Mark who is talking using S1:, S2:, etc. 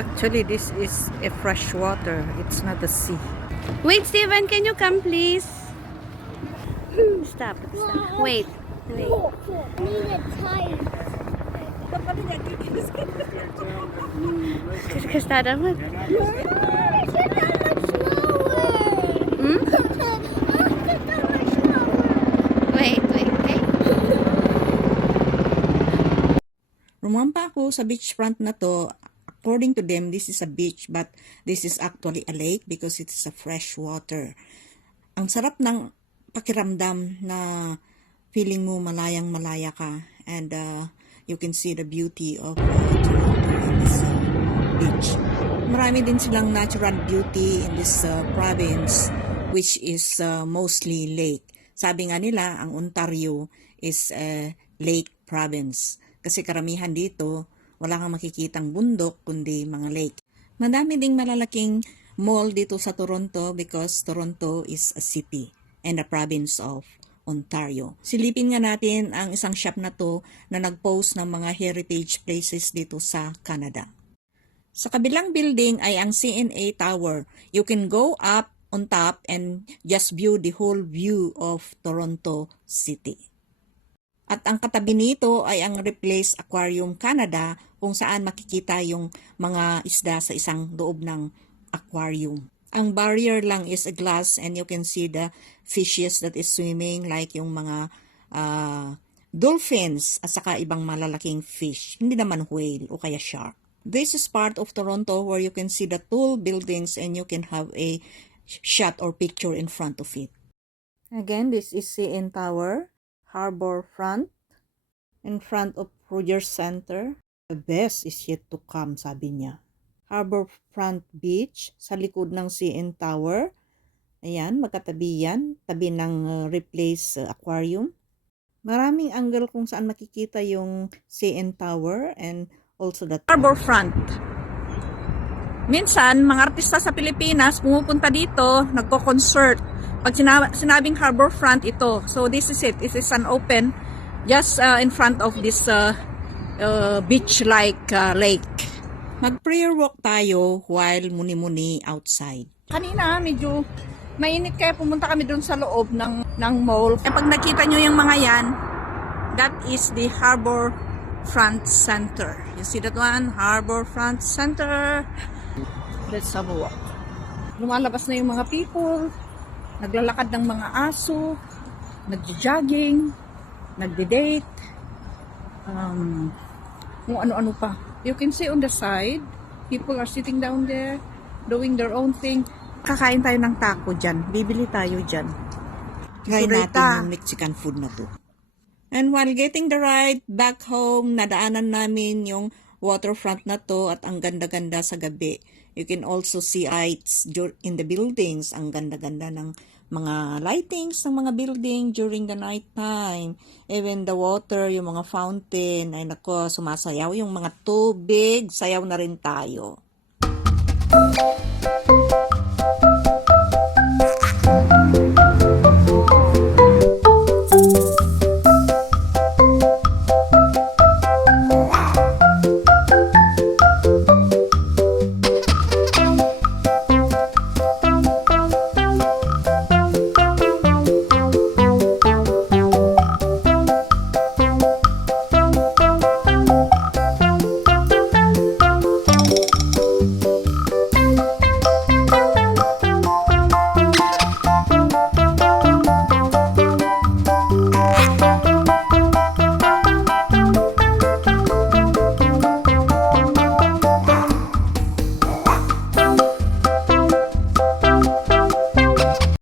S1: Actually, this is a fresh water. It's not a sea.
S2: Wait, Steven, can you come, please? Stop, stop. Wait, wait.
S3: Need a tire.
S2: Kaskastada mo. Hmm? Wait, wait, wait.
S1: Rumampa ako sa beachfront na to. According to them, this is a beach but this is actually a lake because it is a fresh water. Ang sarap ng pakiramdam na feeling mo malayang malaya ka and uh, you can see the beauty of uh, Toronto in this uh, beach. Marami din silang natural beauty in this uh, province which is uh, mostly lake. Sabi nga nila, ang Ontario is a lake province. Kasi karamihan dito, wala kang makikitang bundok kundi mga lake. Madami ding malalaking mall dito sa Toronto because Toronto is a city and a province of Ontario. Silipin nga natin ang isang shop na to na nag-post ng mga heritage places dito sa Canada. Sa kabilang building ay ang CNA Tower. You can go up on top and just view the whole view of Toronto City. At ang katabi nito ay ang Replace Aquarium Canada kung saan makikita yung mga isda sa isang loob ng aquarium. Ang barrier lang is a glass and you can see the fishes that is swimming like yung mga ah, dolphins at saka ibang malalaking fish. Hindi naman whale o kaya shark. This is part of Toronto where you can see the tall buildings and you can have a shot or picture in front of it. Again, this is CN Tower, Harbor Front, in front of Rogers Center. The best is yet to come, sabi niya. Harbor Front Beach, sa likod ng CN Tower. Ayan, magkatabi yan, tabi ng uh, Replace uh, Aquarium. Maraming angle kung saan makikita yung CN Tower and also the Harbor Front. Minsan, mga artista sa Pilipinas pumupunta dito, nagko-concert. Pag sina- sinabing Harbor Front, ito. So, this is it. This is an open just uh, in front of this uh, uh, beach-like uh, lake. Mag-prayer walk tayo while muni-muni outside. Kanina, medyo mainit kaya pumunta kami doon sa loob ng, ng mall. E pag nakita nyo yung mga yan, that is the Harbor Front Center. You see that one? Harbor Front Center. Let's have a walk. Lumalabas na yung mga people, naglalakad ng mga aso, nagja-jogging, nagde-date, um, kung ano-ano pa. You can see on the side, people are sitting down there, doing their own thing. Kakain tayo ng taco dyan. Bibili tayo dyan. Try
S2: Sureta.
S1: natin yung Mexican food na to. And while getting the ride back home, nadaanan namin yung waterfront na to at ang ganda-ganda sa gabi. You can also see lights in the buildings. Ang ganda-ganda ng mga lightings ng mga building during the night time. Even the water, yung mga fountain, ay nako, sumasayaw yung mga tubig. Sayaw na rin tayo.